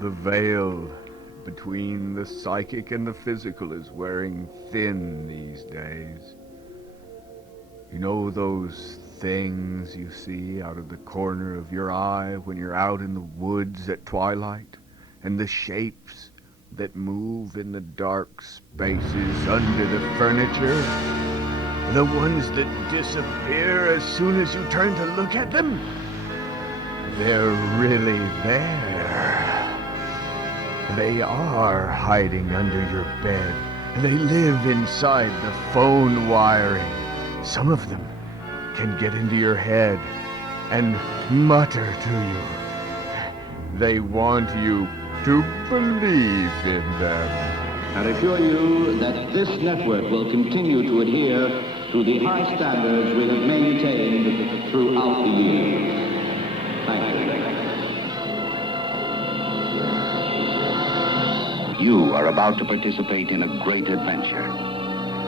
The veil between the psychic and the physical is wearing thin these days. You know those things you see out of the corner of your eye when you're out in the woods at twilight? And the shapes that move in the dark spaces under the furniture? The ones that disappear as soon as you turn to look at them? They're really there. They are hiding under your bed. They live inside the phone wiring. Some of them can get into your head and mutter to you. They want you to believe in them. I assure you that this network will continue to adhere to the high standards we have maintained throughout the years. Thank you. You are about to participate in a great adventure.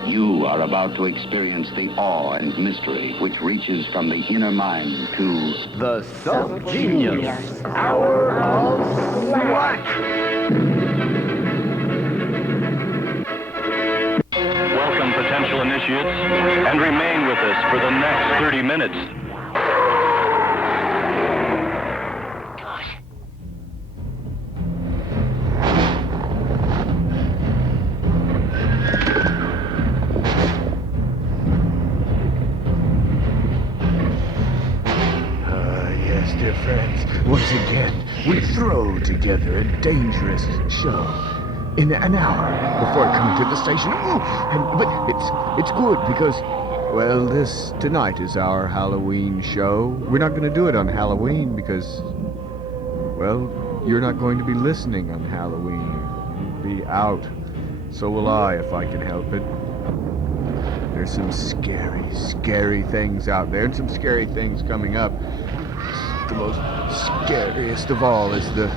You are about to experience the awe and mystery which reaches from the inner mind to the subgenius hour of what? Welcome, potential initiates, and remain with us for the next 30 minutes. Dear friends, once again, we throw together a dangerous show in an hour before coming to the station. But it's good because, well, tonight is our Halloween show. We're not going to do it on Halloween because, well, you're not going to be listening on Halloween. You'll be out. So will I, if I can help it. There's some scary things out there, and some scary things coming up. The most scariest of all is the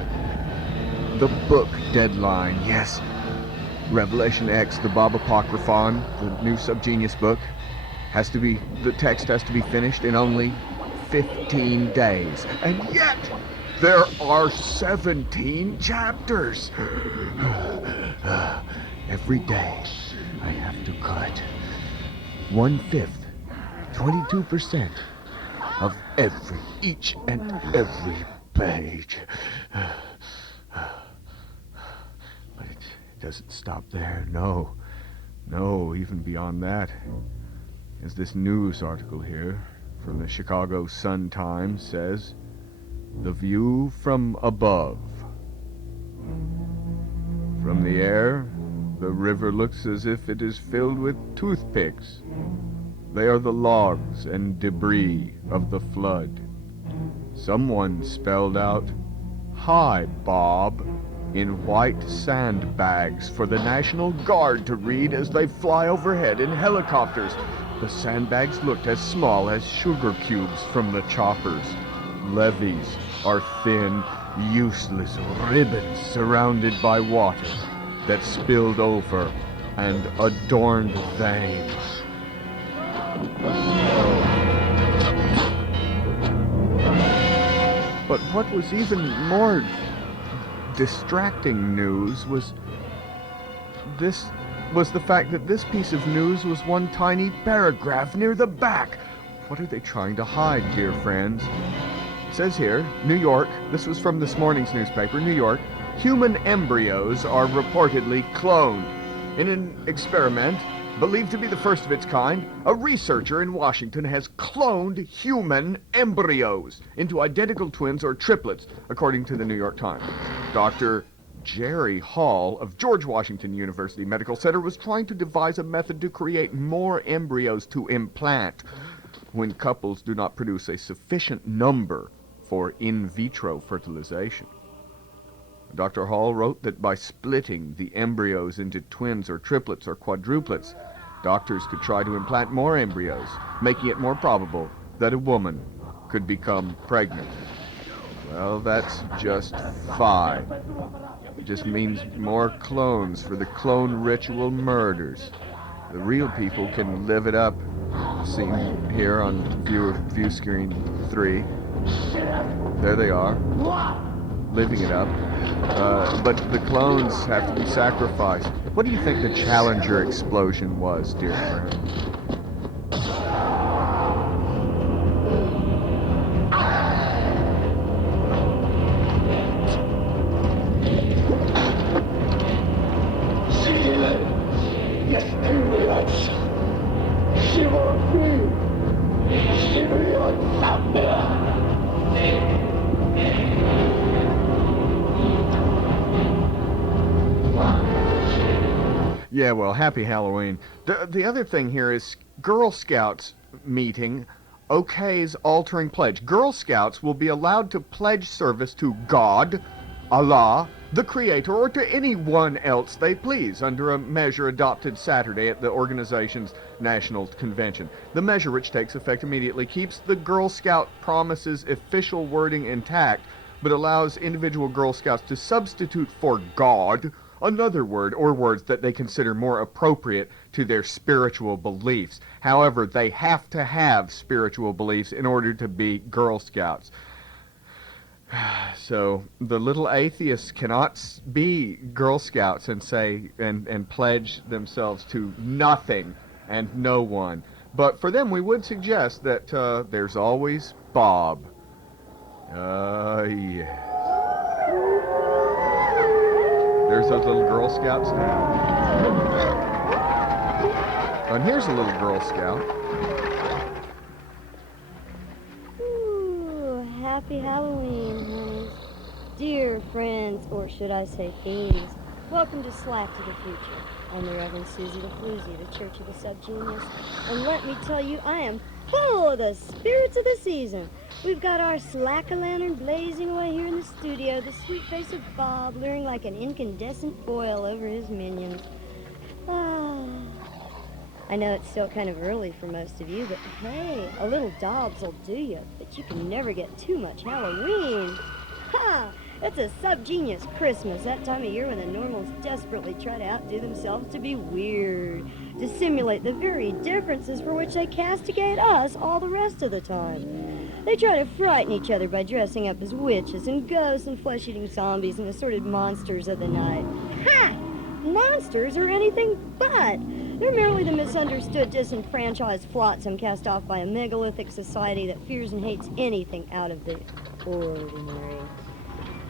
book deadline. Yes, Revelation X, the Bob Apocryphon, the new subgenius book, the text has to be finished in only 15 days. And yet, there are 17 chapters. Every day, I have to cut 1/5, 22%. Of each and every page. But it doesn't stop there, no, even beyond that. As this news article here from the Chicago Sun-Times says, the view from above. From the air, the river looks as if it is filled with toothpicks. They are the logs and debris of the flood. Someone spelled out, "Hi, Bob," in white sandbags for the National Guard to read as they fly overhead in helicopters. The sandbags looked as small as sugar cubes from the choppers. Levees are thin, useless ribbons surrounded by water that spilled over and adorned veins. But what was even more distracting news was the fact that this piece of news was one tiny paragraph near the back. What are they trying to hide, dear friends? It says here, New York, this was from this morning's newspaper, New York, human embryos are reportedly cloned. In an experiment believed to be the first of its kind, a researcher in Washington has cloned human embryos into identical twins or triplets, according to the New York Times. Dr. Jerry Hall of George Washington University Medical Center was trying to devise a method to create more embryos to implant when couples do not produce a sufficient number for in vitro fertilization. Dr. Hall wrote that by splitting the embryos into twins or triplets or quadruplets, doctors could try to implant more embryos, making it more probable that a woman could become pregnant. Well, that's just fine. It just means more clones for the clone ritual murders. The real people can live it up. Seen here on view screen 3. There they are. living it up. But the clones have to be sacrificed. What do you think the Challenger explosion was, dear friend? Yeah, well, happy Halloween. The other thing here is Girl Scouts meeting okays altering pledge. Girl Scouts will be allowed to pledge service to God, Allah, the Creator, or to anyone else they please under a measure adopted Saturday at the organization's National Convention. The measure, which takes effect immediately, keeps the Girl Scout promises official wording intact, but allows individual Girl Scouts to substitute for God another word or words that they consider more appropriate to their spiritual beliefs. However, they have to have spiritual beliefs in order to be Girl Scouts. So the little atheists cannot be Girl Scouts and say and pledge themselves to nothing and no one. But for them, we would suggest that there's always Bob. Yeah. There's those little Girl Scouts now. And here's a little Girl Scout. Ooh, happy Halloween, honeys. Dear friends, or should I say fiends, welcome to Slack to the Future. I'm the Reverend Susie the Floozy, the Church of the Subgenius. And let me tell you, I am full of the spirits of the season. We've got our slack-o'-lantern blazing away here in the studio, the sweet face of Bob leering like an incandescent foil over his minions. Ah, I know it's still kind of early for most of you, but hey, a little Dobbs will do you, but you can never get too much Halloween. Ha! It's a subgenius Christmas, that time of year when the normals desperately try to outdo themselves to be weird, to simulate the very differences for which they castigate us all the rest of the time. They try to frighten each other by dressing up as witches and ghosts and flesh-eating zombies and assorted monsters of the night. Ha! Monsters are anything but. They're merely the misunderstood, disenfranchised flotsam cast off by a megalithic society that fears and hates anything out of the ordinary.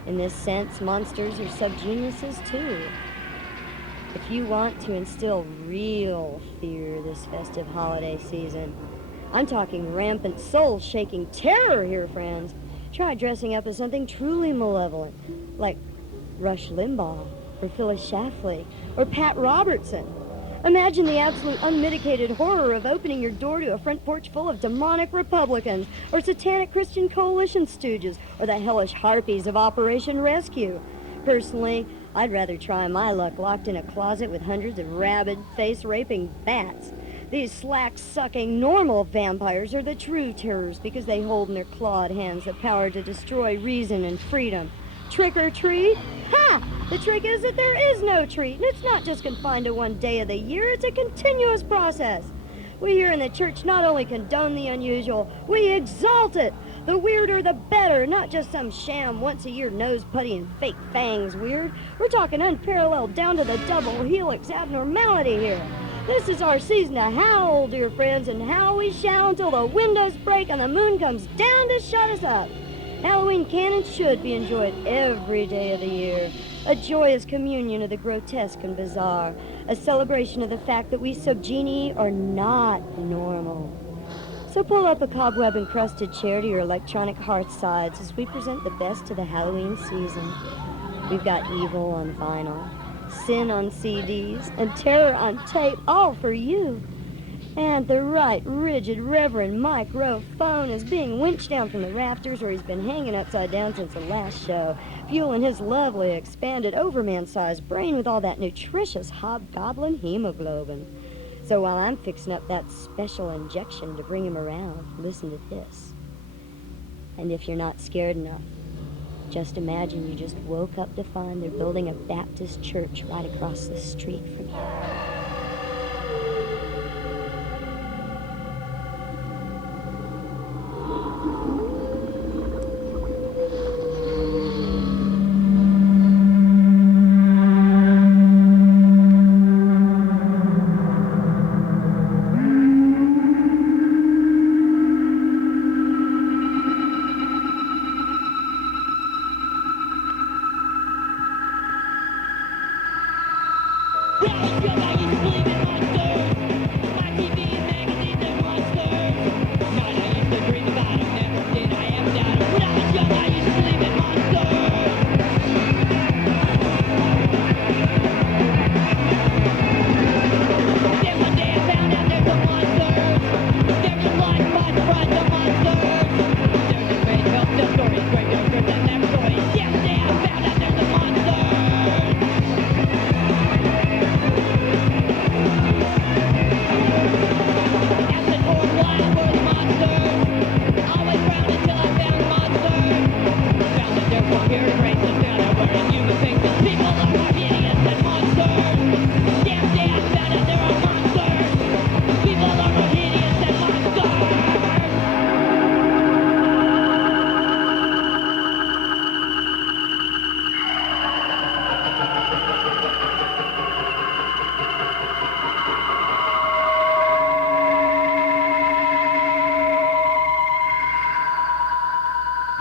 In this sense, monsters are subgeniuses too. If you want to instill real fear this festive holiday season, I'm talking rampant, soul-shaking terror here, friends. Try dressing up as something truly malevolent, like Rush Limbaugh, or Phyllis Schlafly, or Pat Robertson. Imagine the absolute unmitigated horror of opening your door to a front porch full of demonic Republicans, or satanic Christian coalition stooges, or the hellish harpies of Operation Rescue. Personally, I'd rather try my luck locked in a closet with hundreds of rabid, face-raping bats. These slack-sucking, normal vampires are the true terrors because they hold in their clawed hands the power to destroy reason and freedom. Trick or treat? Ha! The trick is that there is no treat, and it's not just confined to one day of the year, it's a continuous process. We here in the church not only condone the unusual, we exalt it. The weirder the better, not just some sham once-a-year nose putty and fake fangs weird. We're talking unparalleled down to the double helix abnormality here. This is our season to howl, dear friends, and howl we shall until the windows break and the moon comes down to shut us up. Halloween can and should be enjoyed every day of the year. A joyous communion of the grotesque and bizarre. A celebration of the fact that we subgenii are not normal. So pull up a cobweb-encrusted chair to your electronic hearthsides as we present the best of the Halloween season. We've got evil on vinyl, sin on CDs, and terror on tape, all for you. And the right rigid Reverend Mike Rowe phone is being winched down from the rafters where he's been hanging upside down since the last show, fueling his lovely, expanded, overman-sized brain with all that nutritious hobgoblin hemoglobin. So while I'm fixing up that special injection to bring him around, listen to this. And if you're not scared enough, just imagine you just woke up to find they're building a Baptist church right across the street from you.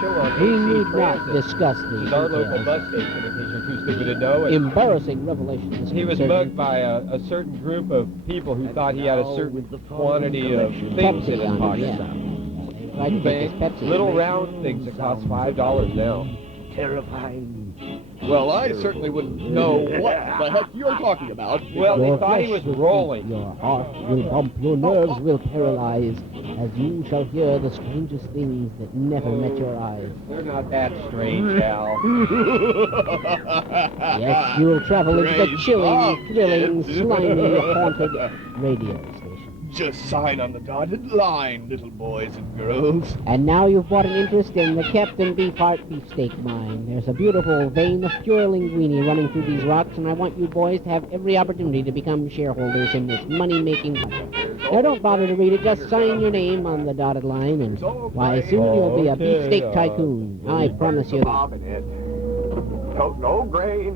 show on We AC need not Transit. discuss the It's our local details. bus station, in case you're too stupid to know. And Embarrassing revelations. he was mugged by a certain group of people who thought he had a certain quantity of things in his Pepsi on pocket. it, yeah. Tried to get his Pepsi. Little round things that cost $5 now. Terrifying. Well, I certainly wouldn't know what the heck you're talking about. Well, they Your thought he flesh was will rolling. beat, your heart will bump, your nerves will paralyze, as you shall hear the strangest things that never met your eyes. They're not that strange, Al. Yes, you will travel into the Great chilling, stuff, thrilling, kids. slimy, haunted radio station. Just sign on the dotted line, little boys and girls. And now you've bought an interest in the Captain Beefheart beefsteak mine. There's a beautiful vein of pure linguine running through these rocks, and I want you boys to have every opportunity to become shareholders in this money-making project. Now, don't bother to read it. Just sign your name on the dotted line, and why, soon you'll be a beefsteak tycoon. I promise you that. No grain.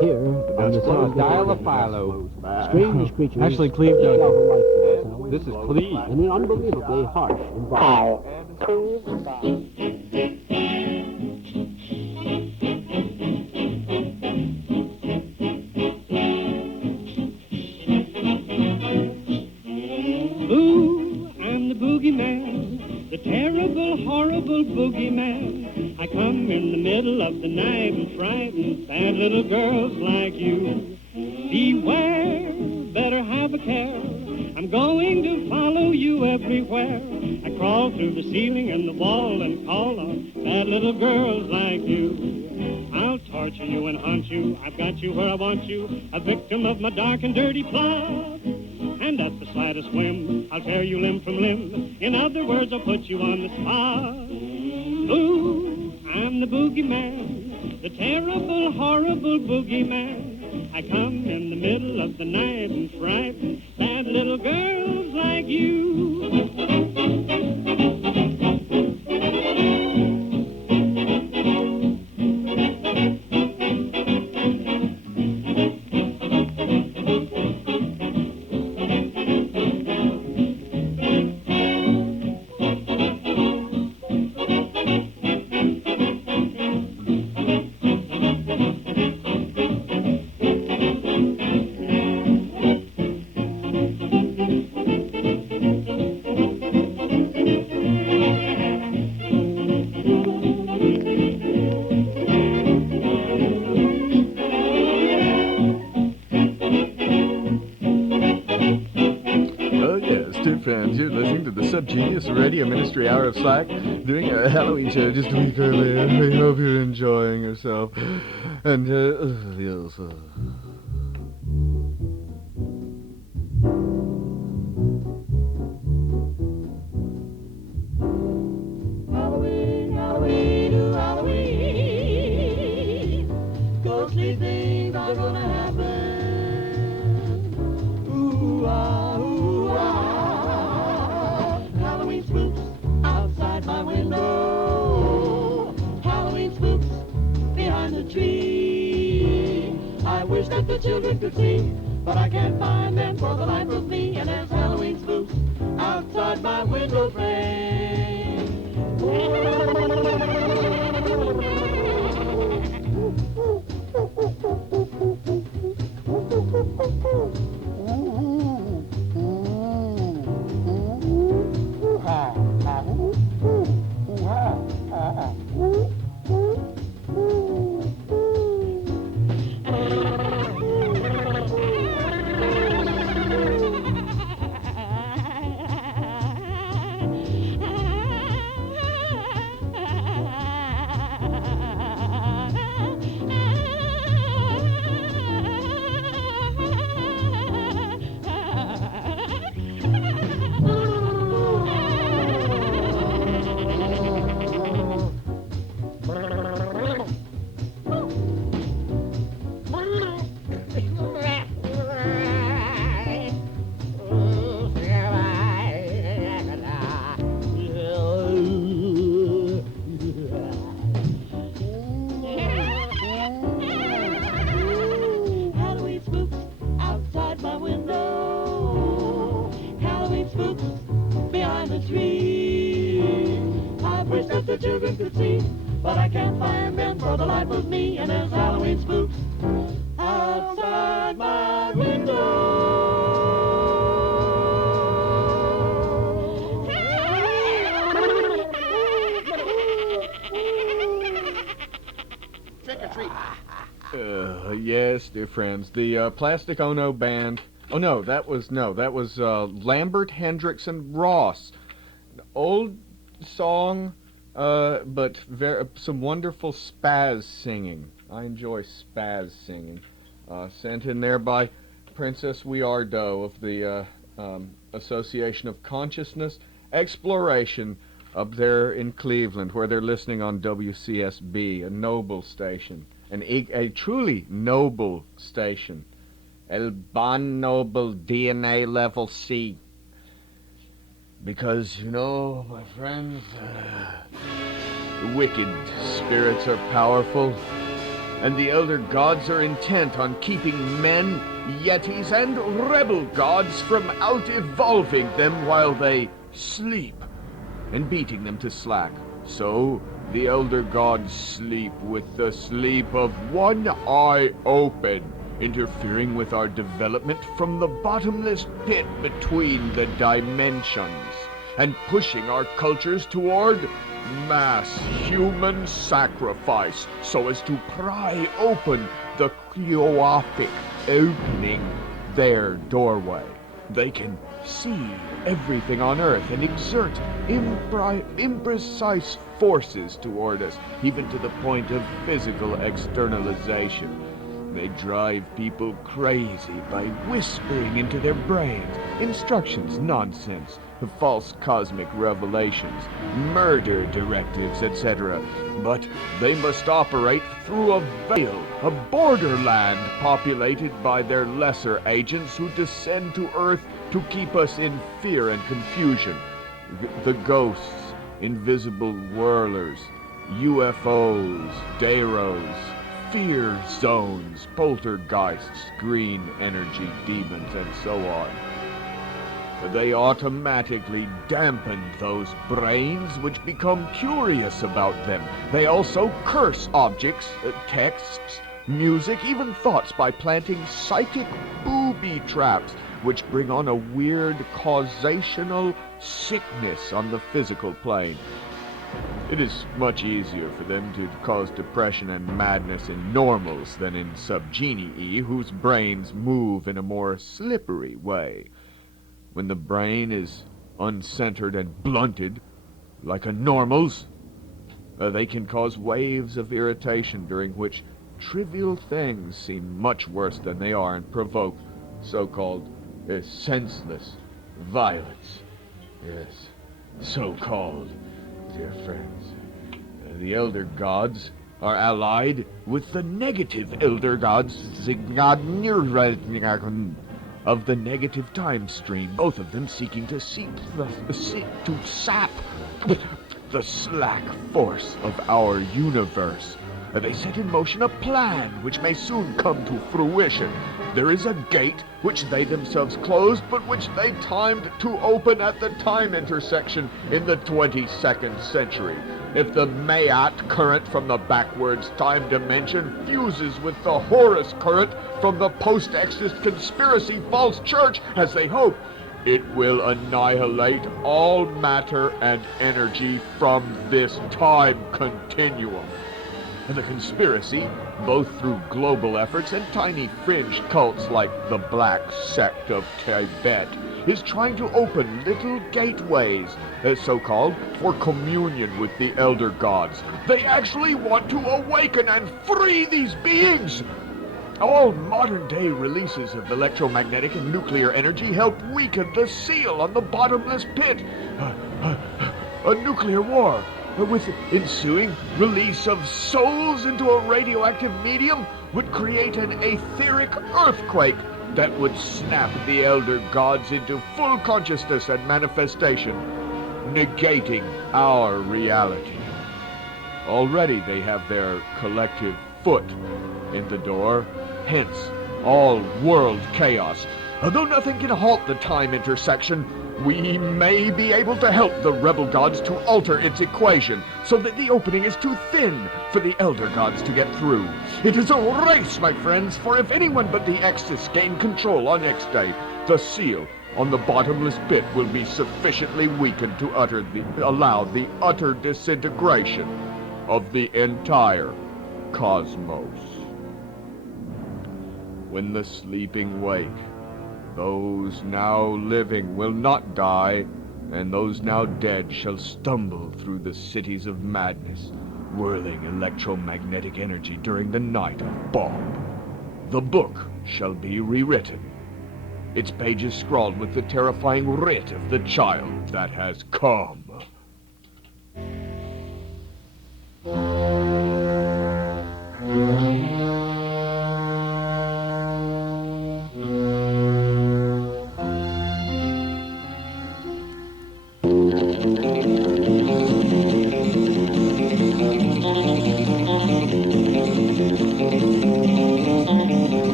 Here, on the sound Dial a Philo. strange creatures. Actually, Cleve speak does. out a life for themselves This is Cleve. in an unbelievably harsh environment. Ooh, I'm the boogeyman, the terrible, horrible boogeyman. I come in the middle of the night and frighten bad little girls like you. Beware, better have a care. I'm going to follow you everywhere. I crawl through the ceiling and the wall and call on bad little girls like you. I'll torture you and haunt you. I've got you where I want you, a victim of my dark and dirty plot. And at the slightest whim, I'll tear you limb from limb. In other words, I'll put you on the spot. Ooh, I'm the boogeyman, the terrible, horrible boogeyman. I come in the middle of the night and frighten bad little girls like you. Friends, you're listening to the Subgenius Radio Ministry Hour of Slack, doing a Halloween show just a week earlier. I hope you're enjoying yourself. And, yes, Halloween, Halloween, ooh, Halloween. Ghostly things are gonna happen. Ooh, ah, ooh, ah. Halloween spooks outside my window. Halloween spooks behind the tree. I wish that the children could see, but I can't find them for the life of me. And there's Halloween spooks outside my window frame. wish that the children could see, but I can't find them for the life of me, and there's Halloween spooks outside my window. Trick or treat. Yes, dear friends, the Plastic Ono Band. Oh no, that was Lambert, Hendricks, and Ross. An old song, but some wonderful spaz singing. I enjoy spaz singing. Sent in there by Princess Weardo of the Association of Consciousness Exploration up there in Cleveland, where they're listening on WCSB, a noble station, a truly noble station. El Bon Noble DNA Level C. Because, you know, my friends, the wicked spirits are powerful, and the elder gods are intent on keeping men, yetis, and rebel gods from out-evolving them while they sleep, and beating them to slack. So, the elder gods sleep with the sleep of one eye open, interfering with our development from the bottomless pit between the dimensions, and pushing our cultures toward mass human sacrifice, so as to pry open the cleophic opening their doorway. They can see everything on Earth and exert imprecise forces toward us, even to the point of physical externalization. They drive people crazy by whispering into their brains instructions, nonsense, false cosmic revelations, murder directives, etc. But they must operate through a veil, a borderland populated by their lesser agents who descend to Earth to keep us in fear and confusion. The ghosts, invisible whirlers, UFOs, Dayros, fear zones, poltergeists, green energy demons, and so on. They automatically dampen those brains which become curious about them. They also curse objects, texts, music, even thoughts by planting psychic booby traps which bring on a weird causational sickness on the physical plane. It is much easier for them to cause depression and madness in normals than in subgenii, whose brains move in a more slippery way. When the brain is uncentered and blunted, like a normal's, they can cause waves of irritation during which trivial things seem much worse than they are and provoke so-called senseless violence. Yes, so-called, dear friends. The elder gods are allied with the negative elder gods of the negative time stream, both of them seeking to sap the slack force of our universe. They set in motion a plan which may soon come to fruition. There is a gate which they themselves closed, but which they timed to open at the time intersection in the 22nd century. If the Mayat current from the backwards time dimension fuses with the Horus current from the post-Exodus conspiracy false church, as they hope, it will annihilate all matter and energy from this time continuum. And the conspiracy, both through global efforts and tiny fringe cults like the Black Sect of Tibet, is trying to open little gateways, so-called, for communion with the elder gods. They actually want to awaken and free these beings! All modern-day releases of electromagnetic and nuclear energy help weaken the seal on the bottomless pit. A nuclear war, with ensuing release of souls into a radioactive medium, would create an etheric earthquake that would snap the elder gods into full consciousness and manifestation, negating our reality. Already they have their collective foot in the door, hence all world chaos, Though nothing can halt the time intersection, we may be able to help the rebel gods to alter its equation so that the opening is too thin for the elder gods to get through. It is a race, my friends, for if anyone but the Exis gain control on X Day, the seal on the bottomless pit will be sufficiently weakened to allow the utter disintegration of the entire cosmos. When the sleeping wake, those now living will not die, and those now dead shall stumble through the cities of madness, whirling electromagnetic energy during the night of Bob. The book shall be rewritten, its pages scrawled with the terrifying writ of the child that has come.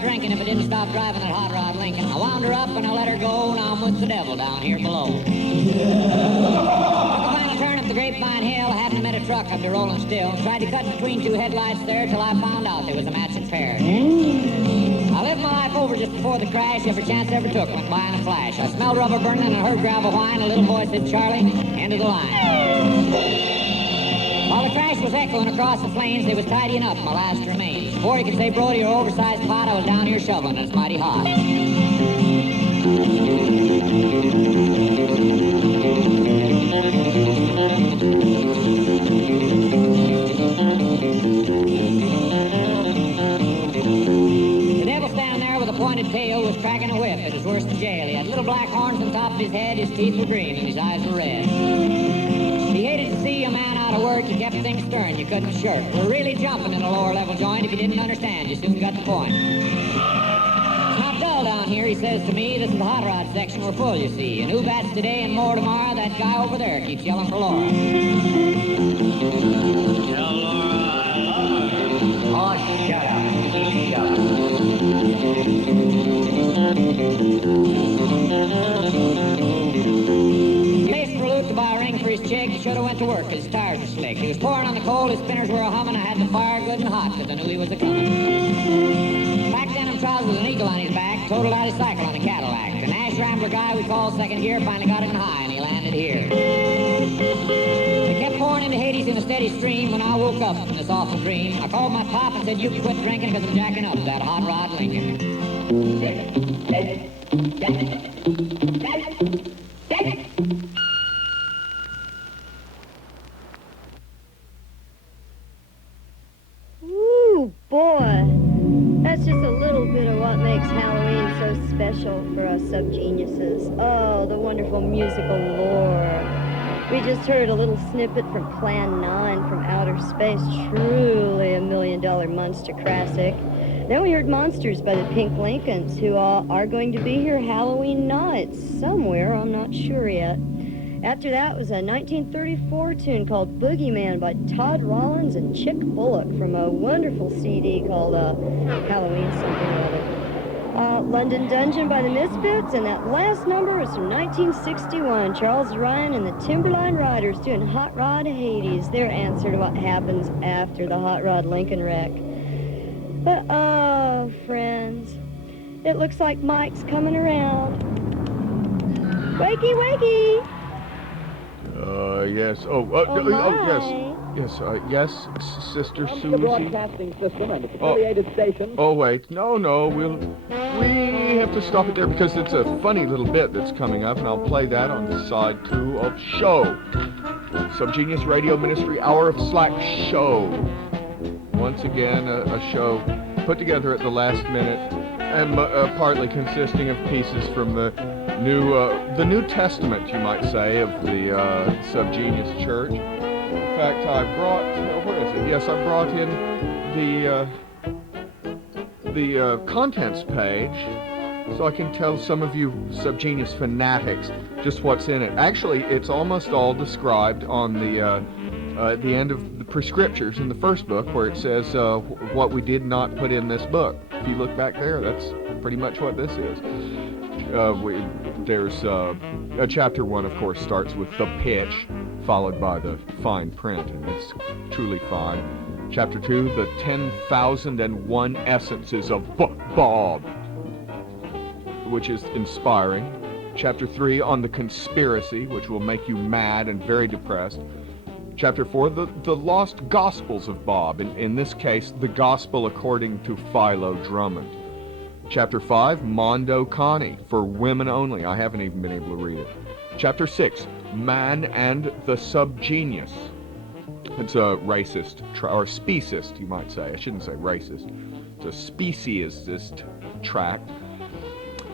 Drinking if I didn't stop driving that hot rod Lincoln. I wound her up and I let her go. Now I'm with the devil down here below. Took a final turn up the Grapevine Hill. I hadn't met a truck up there rolling still. Tried to cut between two headlights there till I found out there was a matching pair. I lived my life over just before the crash. Every chance I ever took went by in a flash. I smelled rubber burning and I heard gravel whine. A little boy said, "Charlie, end of the line." While the crash was echoing across the plains, they was tidying up my last remains. Before you could say, "Brody, you're oversized pot," I was down here shoveling, and it's mighty hot. The devil standing there with a pointed tail was cracking a whip. It was worse than jail. He had little black horns on top of his head, his teeth were green, and his eyes were red. He hated to see a man out of work. He kept things stern. You couldn't shirk. We're really jumping in a lower level joint. If you didn't understand, you soon got the point. It's not dull down here, he says to me. This is the hot rod section. We're full, you see. And who bats today and more tomorrow? That guy over there keeps yelling for Laura. Tell Laura I love her. Oh, shut up. Shut to buy a ring for his chick. He should have went to work because his tires were slick. He was pouring on the coal, his spinners were a-humming. I had the fire good and hot because I knew he was a-coming. Packed denim trousers with an eagle on his back, totaled out his cycle on a Cadillac. The Nash Rambler guy we called second gear finally got it in high and he landed here. It kept pouring into Hades in a steady stream when I woke up from this awful dream. I called my pop and said, "You quit drinking because I'm jacking up that hot rod Lincoln." Boy, that's just a little bit of what makes Halloween so special for us subgeniuses. Oh, the wonderful musical lore. We just heard a little snippet from Plan 9 from Outer Space, truly $1 million monster classic. Then we heard Monsters by the Pink Lincolns, who are going to be here Halloween night somewhere, I'm not sure yet. After that was a 1934 tune called Boogeyman by Todd Rollins and Chick Bullock from a wonderful CD called Halloween something or other. London Dungeon by the Misfits, and that last number is from 1961. Charles Ryan and the Timberline Riders doing Hot Rod Hades, their answer to what happens after the Hot Rod Lincoln wreck. But, oh, friends, it looks like Mike's coming around. Wakey, wakey! Yes. Yes, Sister Susie. The broadcasting system and its affiliated stations. Oh, wait. No, we have to stop it there because it's a funny little bit that's coming up, and I'll play that on the side 2 of show. Subgenius Radio Ministry Hour of Slack show. Once again, a show put together at the last minute and partly consisting of pieces from the New Testament, you might say, of the Subgenius Church. In fact, I brought, where is it? Yes, I brought in the contents page so I can tell some of you Subgenius fanatics just what's in it. Actually, it's almost all described on the at the end of the prescriptures in the first book, where it says what we did not put in this book. If you look back there, that's pretty much what this is. There's chapter 1, of course, starts with the pitch, followed by the fine print, and it's truly fine. Chapter 2, the 10,001 essences of Bob, which is inspiring. Chapter 3, on the conspiracy, which will make you mad and very depressed. Chapter 4, the lost gospels of Bob, in this case, the gospel according to Philo Drummond. Chapter 5, Mondo Connie, for women only. I haven't even been able to read it. Chapter 6, Man and the Subgenius. It's a racist, or speciest, you might say. I shouldn't say racist. It's a speciesist tract.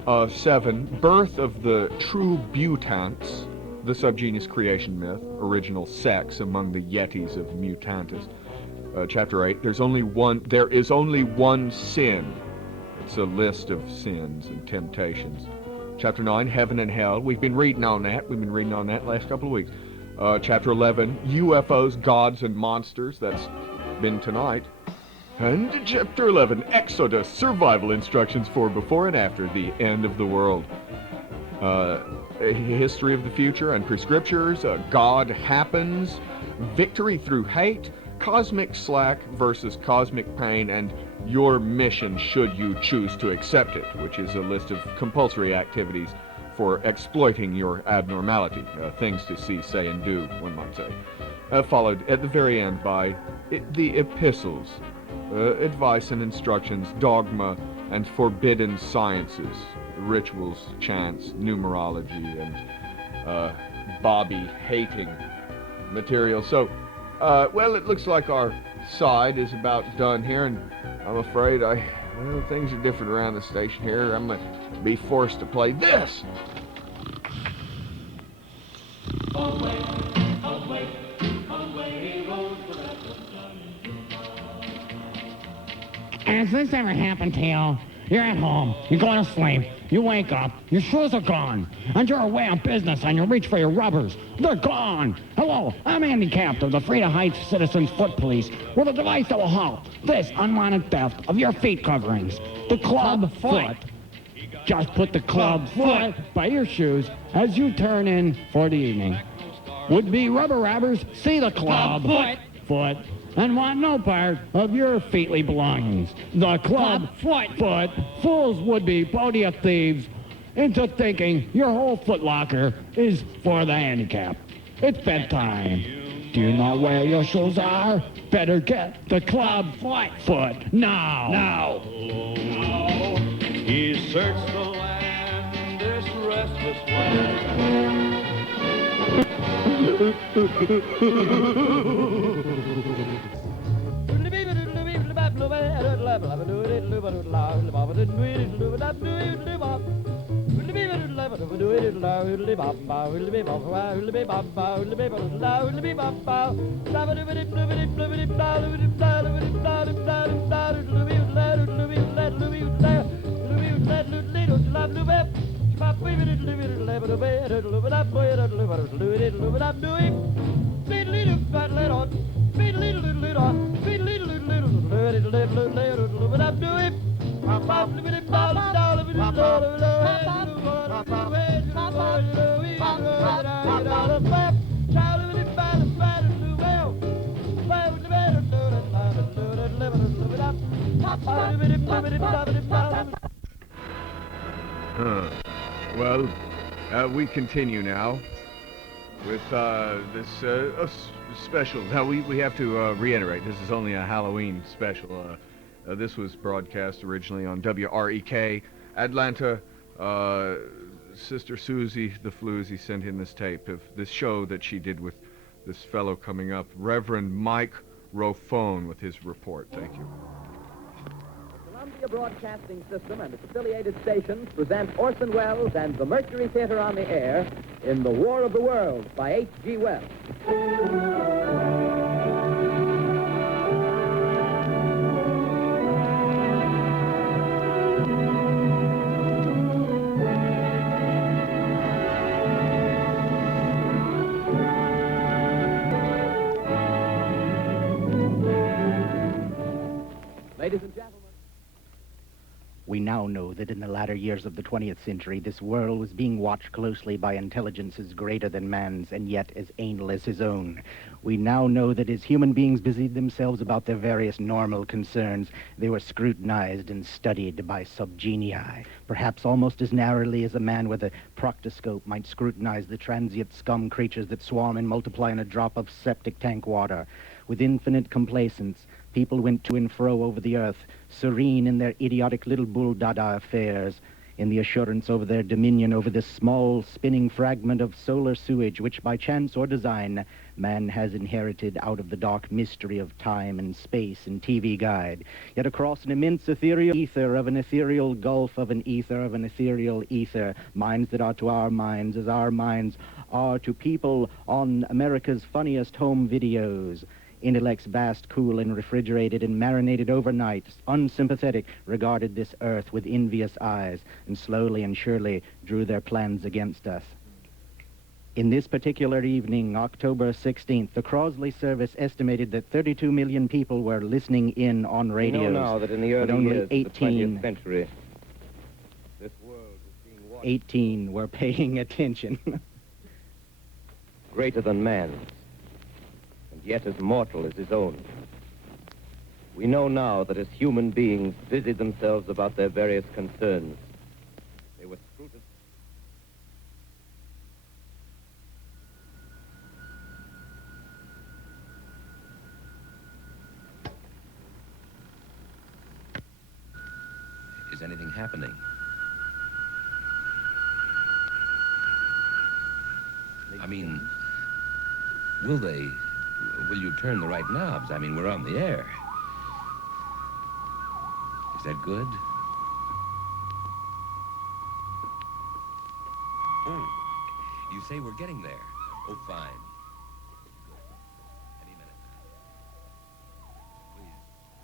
7, Birth of the True Mutants, the subgenius creation myth, original sex among the yetis of Mutantis. Chapter 8, there is only one sin. It's a list of sins and temptations. Chapter 9, Heaven and Hell. We've been reading on that. We've been reading on that last couple of weeks. Chapter 11, UFOs, Gods, and Monsters. That's been tonight. And Chapter 11, Exodus, Survival Instructions for Before and After the End of the World. A history of the future and prescriptures, God happens, victory through hate, cosmic slack versus cosmic pain, and your mission should you choose to accept it, which is a list of compulsory activities for exploiting your abnormality, things to see, say, and do, one might say. Followed at the very end by the epistles, advice and instructions, dogma, and forbidden sciences, rituals, chants, numerology, and Bobby-hating material. So, well, it looks like our side is about done here, and I'm afraid things are different around the station here. I'm going to be forced to play this. Away, away, away, road forever. Has this ever happened to you? You're at home, you're going to sleep, you wake up, your shoes are gone, and you're away on business and you reach for your rubbers. They're gone. Hello, I'm Andy Capt of the Freda Heights Citizens Foot Police with a device that will halt this unwanted theft of your feet coverings. The club foot. Just put the club foot by your shoes as you turn in for the evening. Would-be rubber robbers see the club foot and want no part of your feetly belongings. The club foot fools would-be Podia thieves into thinking your whole foot locker is for the handicapped. It's bedtime. Do you know where your shoes are? Better get the club foot now. Now. He searched the land, this restless land. Well, we continue now with this special. Now, we have to reiterate, this is only a Halloween special. This was broadcast originally on WREK Atlanta. Sister Susie the Floozy sent in this tape of this show that she did with this fellow coming up, Reverend Mike Rofone, with his report. Thank you. Columbia Broadcasting System and its affiliated stations present Orson Welles and the Mercury Theater on the air in The War of the Worlds by H.G. Wells. We now know that in the latter years of the 20th century, this world was being watched closely by intelligences greater than man's and yet as anal as his own. We now know that as human beings busied themselves about their various normal concerns, they were scrutinized and studied by subgenii, perhaps almost as narrowly as a man with a proctoscope might scrutinize the transient scum creatures that swarm and multiply in a drop of septic tank water. With infinite complacence, people went to and fro over the earth, serene in their idiotic little bull dada affairs, in the assurance over their dominion over this small spinning fragment of solar sewage which by chance or design man has inherited out of the dark mystery of time and space and TV guide. Yet across an immense ethereal ether of an ethereal gulf of an ether of an ethereal ether, minds that are to our minds as our minds are to people on America's funniest home videos. Intellects vast, cool, and refrigerated and marinated overnight, unsympathetic, regarded this earth with envious eyes, and slowly and surely drew their plans against us. In this particular evening, October 16th, the Crosley service estimated that 32 million people were listening in on radios. We know now that in the early years of the 20th century, this world was being watched. 18 were paying attention. Greater than man, and yet as mortal as his own. We know now that as human beings busied themselves about their various concerns, they were scrutinized. Is anything happening? I mean, will you turn the right knobs? I mean, we're on the air. Is that good? Oh, you say we're getting there. Oh, fine. Any minute. Please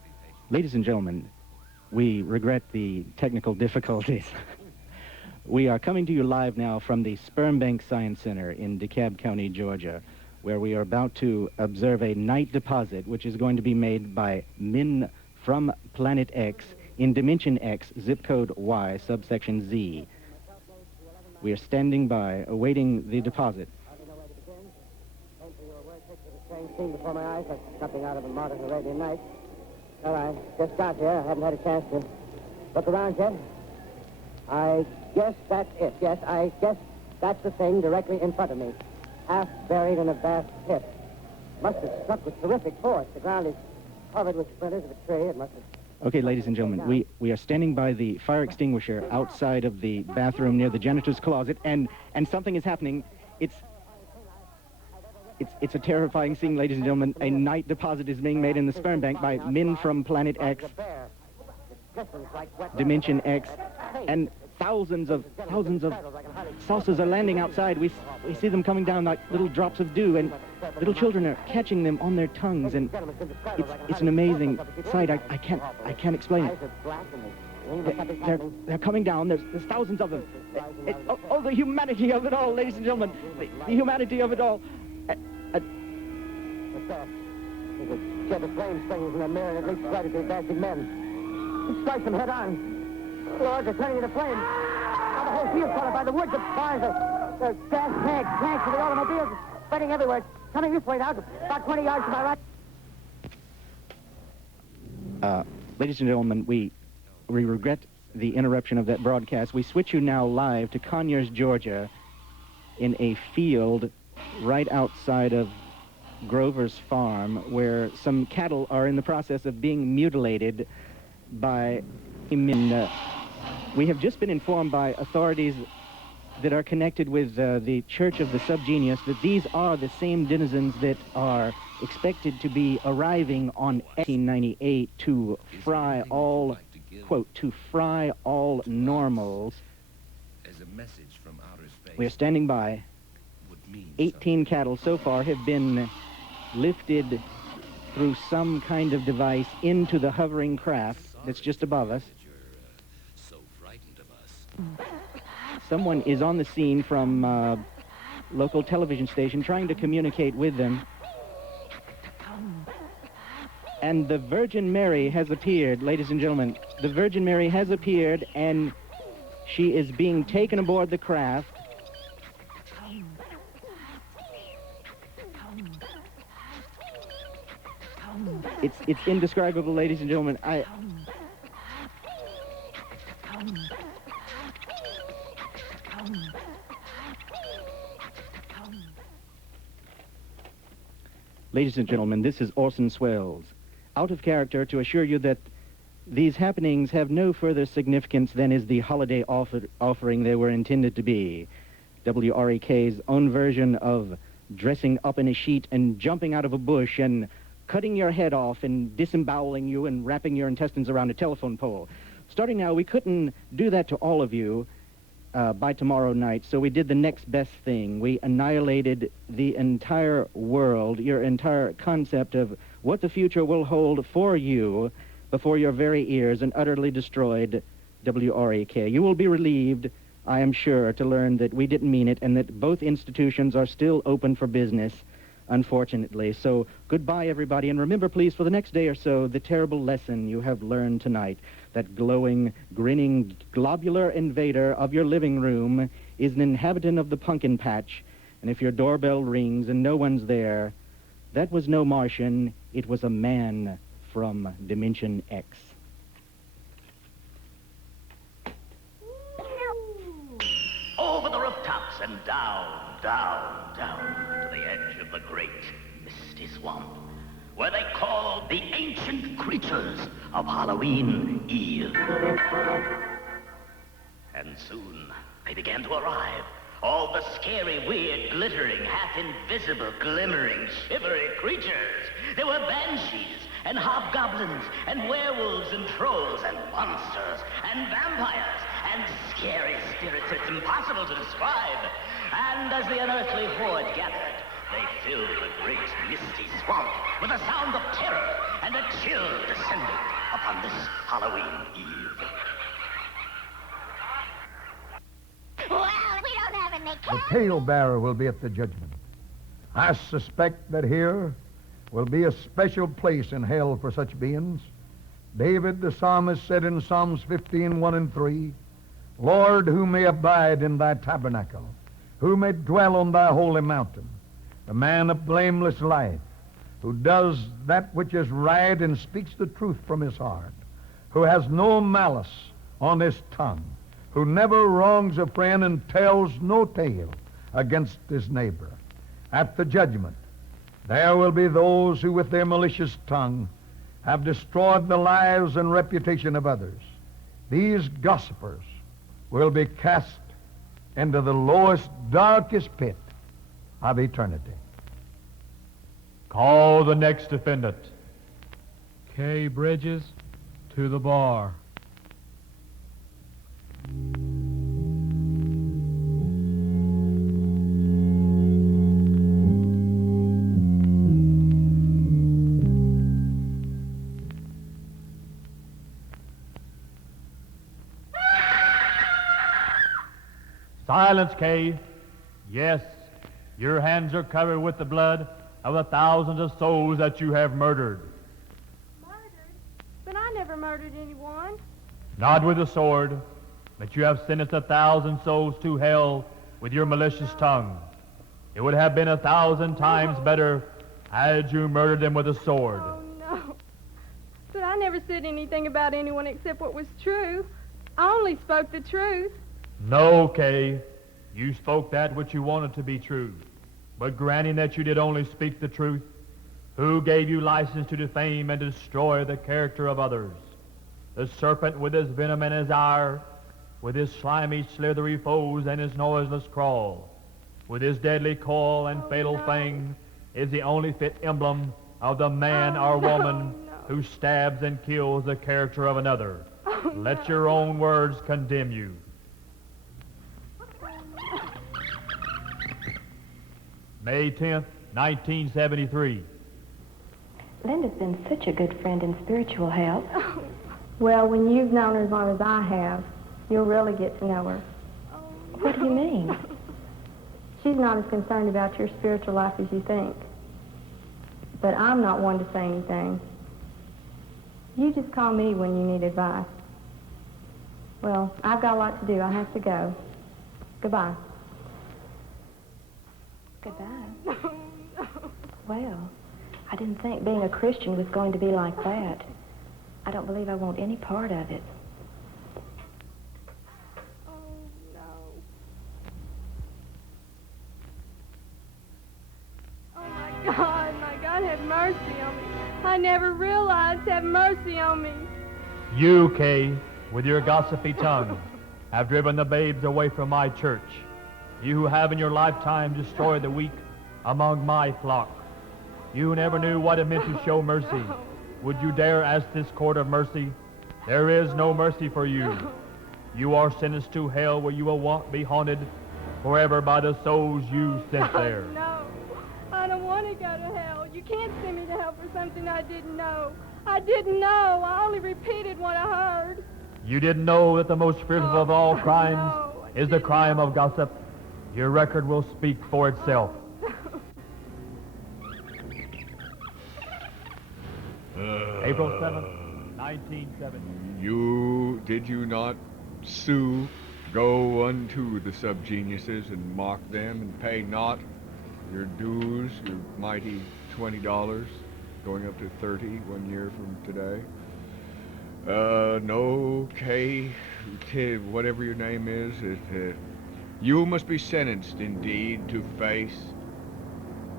be patient. Ladies and gentlemen, we regret the technical difficulties. We are coming to you live now from the Sperm Bank Science Center in DeKalb County, Georgia, where we are about to observe a night deposit which is going to be made by men from Planet X in Dimension X, zip code Y, subsection Z. We are standing by, awaiting the deposit. Strange scene before my eyes, like something out of a modern Arabian Night. Well, I just got here. I haven't had a chance to look around yet. I guess that's it. Yes, I guess that's the thing directly in front of me. Half buried in a vast pit. Must have struck with terrific force. The ground is covered with splinters of a tree. It must have... Okay, ladies and gentlemen, we are standing by the fire extinguisher outside of the bathroom near the janitor's closet, and something is happening. It's a terrifying scene, ladies and gentlemen. A night deposit is being made in the sperm bank by men from Planet X, Dimension X, and thousands of saucers are landing outside. We see them coming down like little drops of dew, and little children are catching them on their tongues, and it's an amazing sight. I can't explain it. They're coming down. There's thousands of them. Oh, the humanity of it all, ladies and gentlemen. The humanity of it all. What's that? There's a jet of flame springing from the mirror and it leaps right at the advancing men. It strikes them head on. Lord, they're turning into flame. Now the whole field's caught by the woods, the fires, the gas tanks of the automobiles spreading everywhere. It's coming this way now, about 20 yards to my right. Ladies and gentlemen, we regret the interruption of that broadcast. We switch you now live to Conyers, Georgia, in a field right outside of Grover's farm, where some cattle are in the process of being mutilated by men. We have just been informed by authorities that are connected with the Church of the Subgenius that these are the same denizens that are expected to be arriving on 1898 to fry all, quote, to fry all normals. As a message from outer space. We are standing by. 18 cattle so far have been lifted through some kind of device into the hovering craft that's just above us. So frightened of us. Someone is on the scene from a local television station trying to communicate with them. And the Virgin Mary has appeared, ladies and gentlemen. The Virgin Mary has appeared, and she is being taken aboard the craft. It's indescribable, ladies and gentlemen. Ladies and gentlemen, this is Orson Welles, out of character to assure you that these happenings have no further significance than is the holiday offering they were intended to be. WREK's own version of dressing up in a sheet and jumping out of a bush and cutting your head off and disemboweling you and wrapping your intestines around a telephone pole. Starting now, we couldn't do that to all of you by tomorrow night, so we did the next best thing. We annihilated the entire world, your entire concept of what the future will hold for you before your very ears, and utterly destroyed WREK. You will be relieved, I am sure, to learn that we didn't mean it and that both institutions are still open for business, unfortunately. So goodbye, everybody, and remember, please, for the next day or so, the terrible lesson you have learned tonight. That glowing, grinning, globular invader of your living room is an inhabitant of the pumpkin patch, and if your doorbell rings and no one's there, that was no Martian, it was a man from Dimension X. Over the rooftops and down, down, down to the edge of the great misty swamp, where they call the ancient creatures of Halloween Eve. And soon they began to arrive. All the scary, weird, glittering, half-invisible, glimmering, shivery creatures. There were banshees and hobgoblins and werewolves and trolls and monsters and vampires and scary spirits it's impossible to describe. And as the unearthly horde gathered, they filled the great misty swamp with a sound of terror and a chill descended upon this Halloween Eve. Well, we don't have any The talebearer will be at the judgment. I suspect that here will be a special place in hell for such beings. David the psalmist said in Psalms 15:1 and 3, Lord, who may abide in thy tabernacle, who may dwell on thy holy mountain, the man of blameless life, who does that which is right and speaks the truth from his heart, who has no malice on his tongue, who never wrongs a friend and tells no tale against his neighbor. At the judgment, there will be those who with their malicious tongue have destroyed the lives and reputation of others. These gossipers will be cast into the lowest, darkest pit of eternity. Call the next defendant. Kay Bridges to the bar. Silence, Kay. Yes, your hands are covered with the blood of the thousands of souls that you have murdered. But I never murdered anyone. Not with a sword, but you have sentenced 1,000 souls to hell with your malicious tongue. It would have been 1,000 times better had you murdered them with a sword. Oh, no. But I never said anything about anyone except what was true. I only spoke the truth. No, Kay. You spoke that which you wanted to be true. But granting that you did only speak the truth, who gave you license to defame and destroy the character of others? The serpent with his venom and his ire, with his slimy, slithery foes and his noiseless crawl, with his deadly coil and fatal fang, is the only fit emblem of the man or woman who stabs and kills the character of another. Let your own words condemn you. May 10th, 1973. Linda's been such a good friend and spiritual help. Well, when you've known her as long as I have, you'll really get to know her. What do you mean? She's not as concerned about your spiritual life as you think. But I'm not one to say anything. You just call me when you need advice. Well, I've got a lot to do. I have to go. Goodbye. Goodbye. Well, I didn't think being a Christian was going to be like that. I don't believe I want any part of it. My God, have mercy on me. I never realized. Have mercy on me. You, Kay, with your gossipy tongue, have driven the babes away from my church. You who have in your lifetime destroyed the weak among my flock. You who never knew what it meant to show mercy. Would you dare ask this court of mercy? There is no mercy for you. You are sentenced to hell, where you will be haunted forever by the souls you sent there. No, I don't want to go to hell. You can't send me to hell for something I didn't know. I didn't know. I only repeated what I heard. You didn't know that the most fearful of all crimes is the crime of gossip. Your record will speak for itself. April 7th, 1970. Did you not, Sue, go unto the subgeniuses and mock them and pay not your dues, your mighty $20, going up to 30 1 year from today? No, Kay, whatever your name is, you must be sentenced indeed to face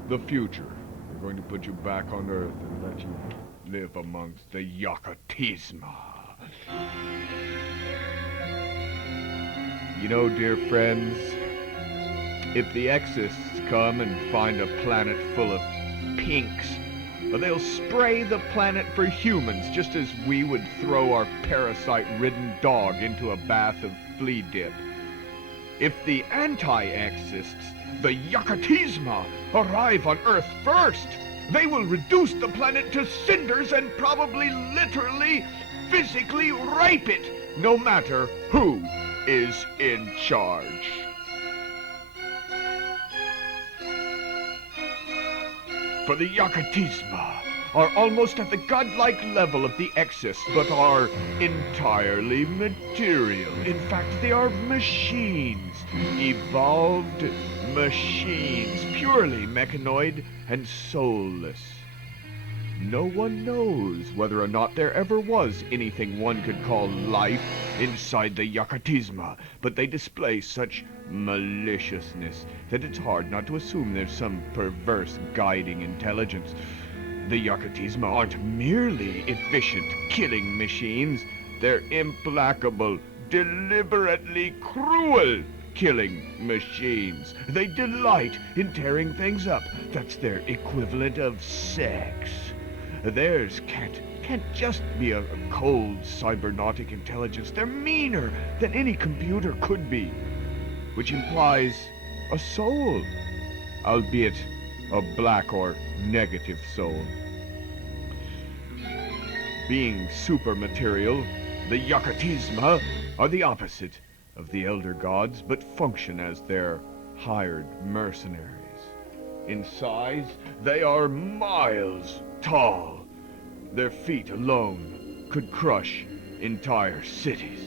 the future. We're going to put you back on Earth and let you live amongst the yakatisma. You know, dear friends, if the exorcists come and find a planet full of pinks, they'll spray the planet for humans, just as we would throw our parasite-ridden dog into a bath of flea dip. If the anti-exorcists, the yakatisma, arrive on Earth first, they will reduce the planet to cinders and probably literally, physically rape it, no matter who is in charge. For the yakatisma are almost at the godlike level of the exorcists, but are entirely material. In fact, they are machines, evolved machines, purely mechanoid and soulless. No one knows whether or not there ever was anything one could call life inside the yakatisma, but they display such maliciousness that it's hard not to assume there's some perverse guiding intelligence. The yakatisma aren't merely efficient killing machines, they're implacable, deliberately cruel killing machines. They delight in tearing things up. That's their equivalent of sex. Theirs can't just be a cold cybernautic intelligence. They're meaner than any computer could be, which implies a soul, albeit a black or negative soul. Being supermaterial, the yakatisma are the opposite of the elder gods, but function as their hired mercenaries. In size, they are miles tall. Their feet alone could crush entire cities.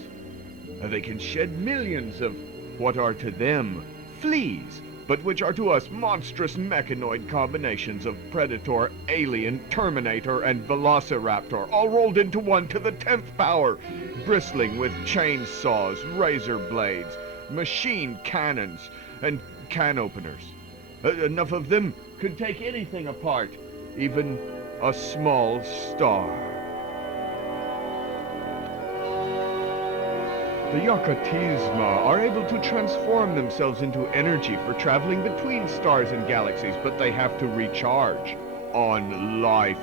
They can shed millions of what are to them fleas, but which are to us monstrous mechanoid combinations of predator, alien, terminator, and velociraptor, all rolled into one to the 10th power, bristling with chainsaws, razor blades, machine cannons, and can openers. Enough of them could take anything apart, even a small star. The yakatisma are able to transform themselves into energy for traveling between stars and galaxies, but they have to recharge on life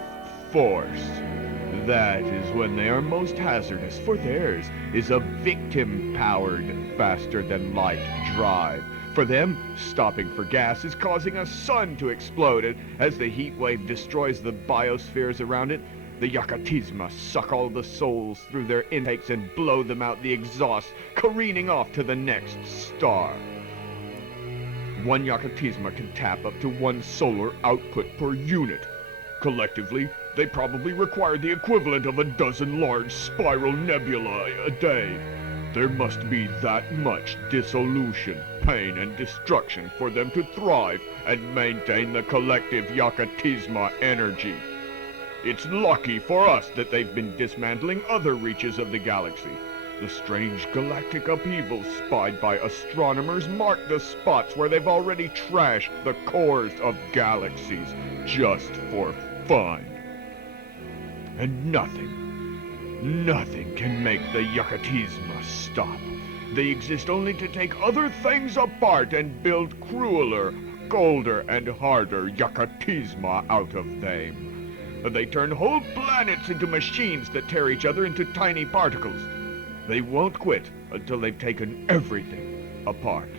force. That is when they are most hazardous, for theirs is a victim-powered, faster-than-light drive. For them, stopping for gas is causing a sun to explode, and as the heat wave destroys the biospheres around it, the yakatisma suck all the souls through their intakes and blow them out the exhaust, careening off to the next star. One yakatisma can tap up to 1 solar output per unit. Collectively, They probably require the equivalent of a dozen large spiral nebulae a day. There must be that much dissolution, pain, and destruction for them to thrive and maintain the collective yakatisma energy. It's lucky for us that they've been dismantling other reaches of the galaxy. The strange galactic upheavals spied by astronomers mark the spots where they've already trashed the cores of galaxies just for fun. And nothing can make the yakatisma stop. They exist only to take other things apart and build crueler, colder, and harder yakatisma out of them. They turn whole planets into machines that tear each other into tiny particles. They won't quit until they've taken everything apart.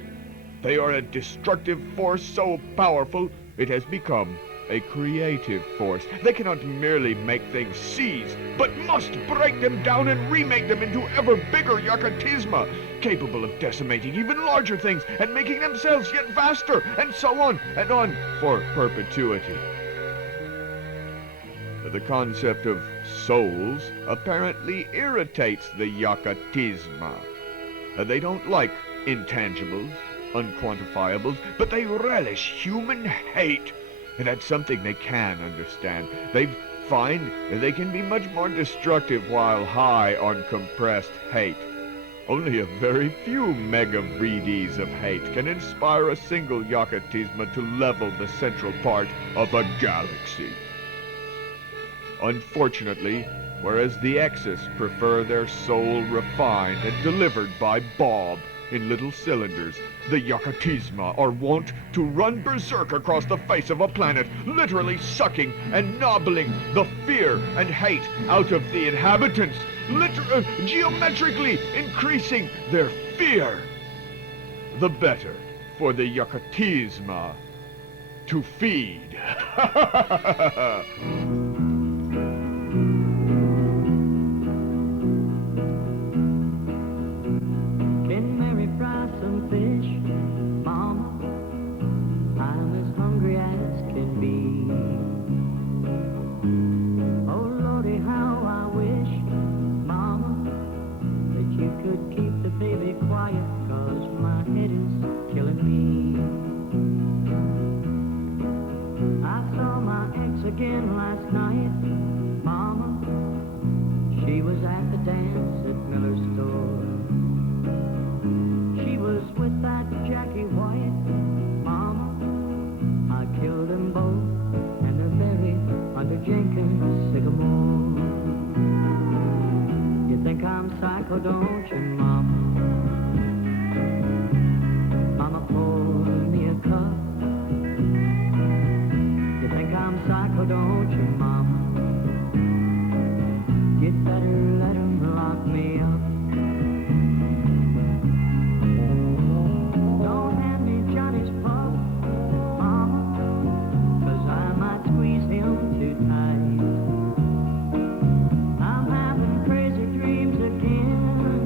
They are a destructive force so powerful it has become a creative force. They cannot merely make things cease, but must break them down and remake them into ever bigger yakatisma, capable of decimating even larger things and making themselves yet vaster, and so on and on for perpetuity. The concept of souls apparently irritates the yakatisma. They don't like intangibles, unquantifiables, but they relish human hate. And that's something they can understand. They find that they can be much more destructive while high on compressed hate. Only a very few mega-vreedies of hate can inspire a single yakatisma to level the central part of a galaxy. Unfortunately, whereas the Exes prefer their soul refined and delivered by Bob in little cylinders, the yakatisma are wont to run berserk across the face of a planet, literally sucking and nobbling the fear and hate out of the inhabitants, geometrically increasing their fear. The better for the yakatisma to feed. Again last night, Mama, she was at the dance at Miller's store. She was with that Jackie White, Mama, I killed them both, and they're buried under Jenkins' sycamore. You think I'm psycho, don't you, Mama? Mama, pour me a cup. Psycho, don't you, Mama? Get better, let him lock me up. Don't hand me Johnny's pup, Mama, 'cause I might squeeze him too tight. I'm having crazy dreams again,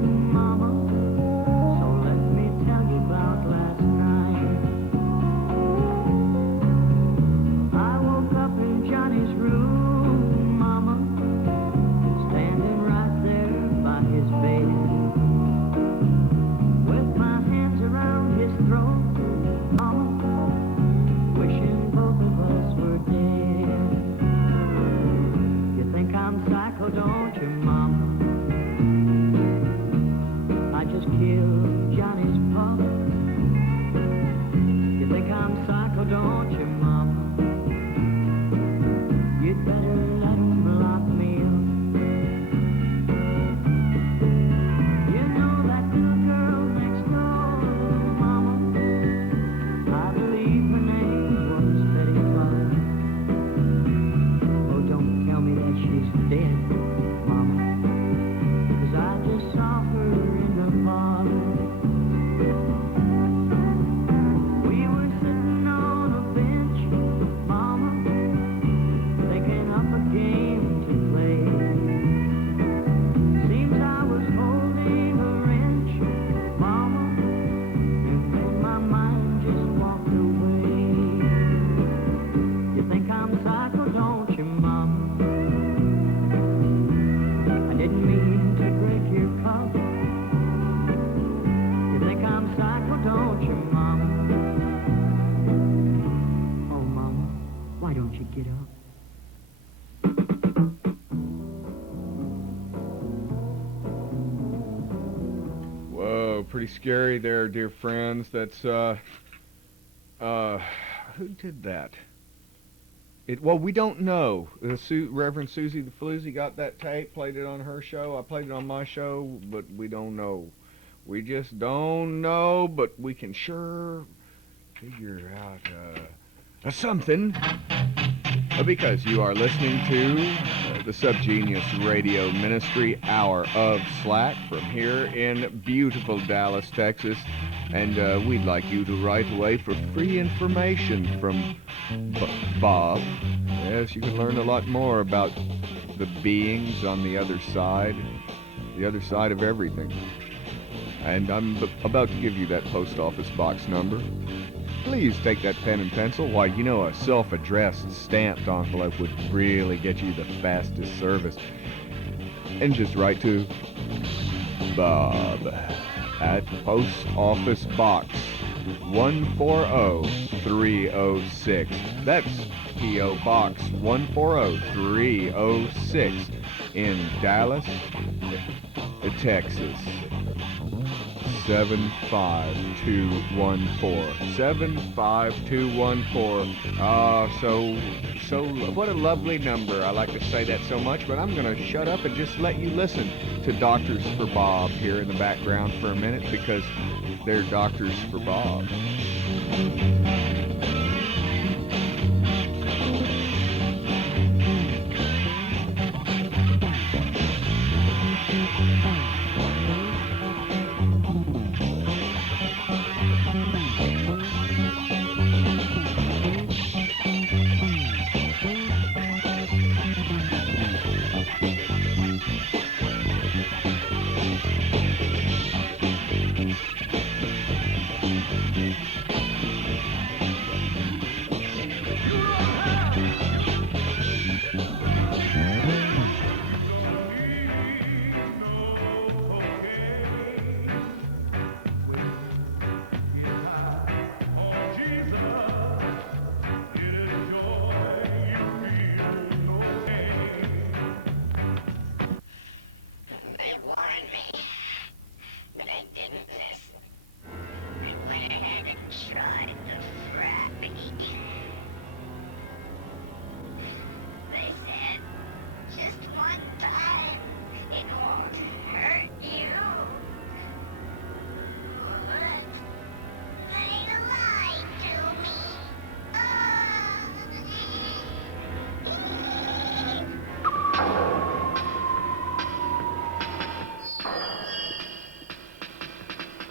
pretty scary there, dear friends. That's, who did that? Well, we don't know. Reverend Susie the Floozy got that tape, played it on her show. I played it on my show, but we don't know. We just don't know, but we can sure figure out something. Because you are listening to the Subgenius Radio Ministry Hour of Slack from here in beautiful Dallas, Texas. And we'd like you to write away for free information from Bob. Yes, you can learn a lot more about the beings on the other side of everything. And I'm about to give you that post office box number. Please take that pen and pencil. Why, you know, a self-addressed stamped envelope would really get you the fastest service. And just write to Bob at Post Office Box 140306. That's P.O. Box 140306 in Dallas, Texas. 75214. 75214. So what a lovely number. I like to say that so much, but I'm going to shut up and just let you listen to Doctors for Bob here in the background for a minute, because they're Doctors for Bob.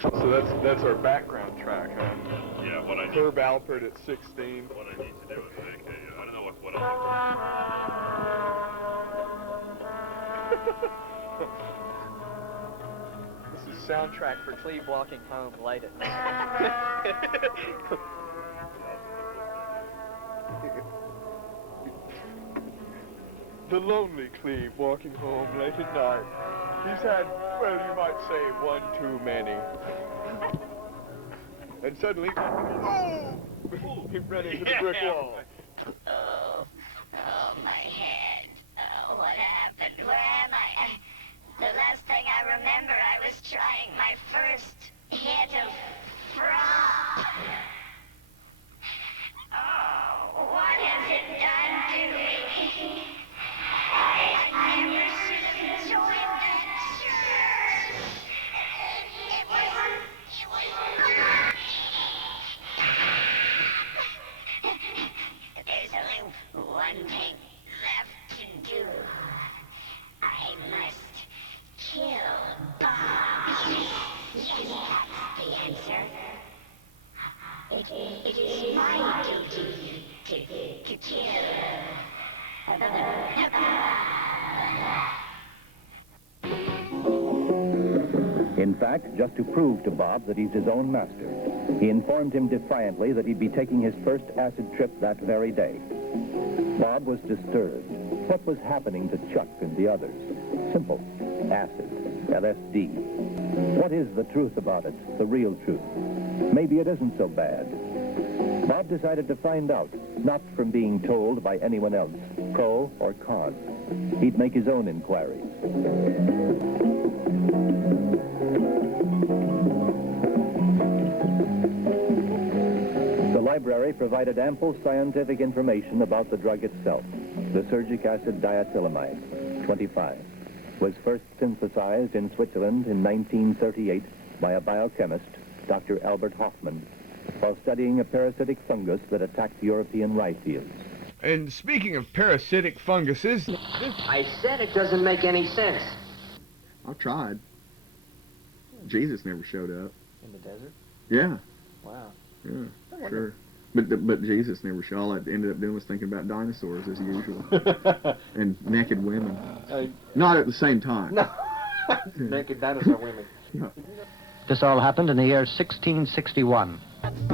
So that's our background track, huh? Yeah, what I need. Herb Alpert at 16. What I need to do is make a, I don't know what This is soundtrack for Cleve walking home late at night. The lonely Cleve walking home late at night. He's had, well, you might say, one too many. And suddenly, he ran into the brick wall. Oh, my head. Oh, what happened? Where am I? The last thing I remember, I was trying my first hit of frog. Oh, what has it done to me? I never should have joined that church. It was There's only one thing left to do. I must kill Bob. Yes, that's the answer. It is my duty to kill In fact, just to prove to Bob that he's his own master, he informed him defiantly that he'd be taking his first acid trip that very day. Bob was disturbed. What was happening to Chuck and the others? Simple. Acid. LSD. What is the truth about it? The real truth? Maybe it isn't so bad. Bob decided to find out, not from being told by anyone else, pro or con. He'd make his own inquiries. library provided ample scientific information about the drug itself. The surgic acid diethylamide, 25, was first synthesized in Switzerland in 1938 by a biochemist, Dr. Albert Hoffman, while studying a parasitic fungus that attacked European rye fields. And speaking of parasitic funguses... I said it doesn't make any sense. I've tried. Jesus never showed up. In the desert? Yeah. Wow. Yeah, sure. But Jesus never showed. All I ended up doing was thinking about dinosaurs as usual. And naked women. Not at the same time. No. Naked dinosaur women. Yeah. This all happened in the year 1661. Now,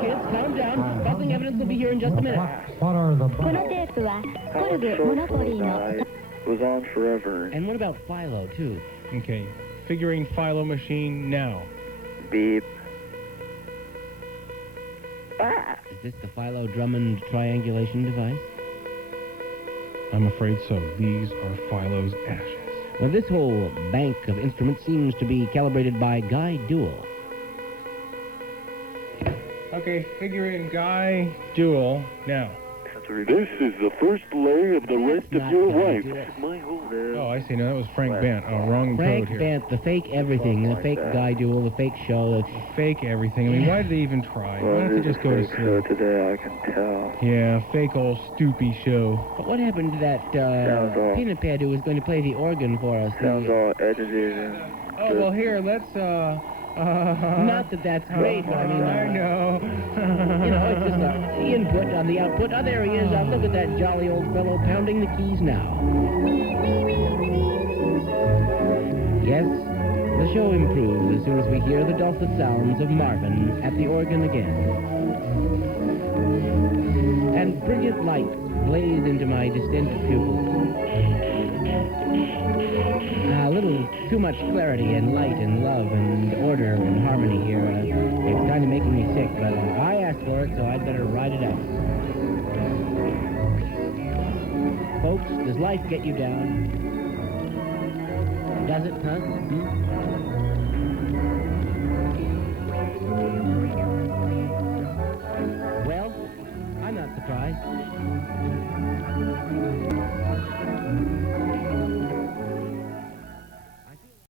kids, calm down. Buzzing evidence will be here in just a minute. What are the... このテープはコルグモノポリーの was on forever. And what about Philo, too? Okay, figuring Philo machine now. Beep. Is this the Philo-Drummond triangulation device? I'm afraid so. These are Philo's ashes. Well, this whole bank of instruments seems to be calibrated by Guy Duell. Okay, figure in Guy Duell now. This is the first lay of the rest of your life. My whole Oh, I see. No, that was Frank Bent. Oh, wrong Frank code here. Bent, the fake everything, the fake Guy Duell, the fake show. Fake everything. I mean, why did they even try? Why don't they just go to sleep? Today, I can tell. Yeah, fake old stoopy show. But what happened to that peanut pad who was going to play the organ for us? Sounds all edited and... Oh, well, here, let's, Not that that's great, but I mean... I know. You know, it's just the input on the output. Oh, there he is. Look at that jolly old fellow pounding the keys now. Yes, the show improves as soon as we hear the dulcet sounds of Marvin at the organ again. And brilliant light blaze into my distended pupils. A little too much clarity and light and love and order and harmony here. It's kind of making me sick, but I asked for it, so I'd better ride it out. Folks, does life get you down? Does it, huh?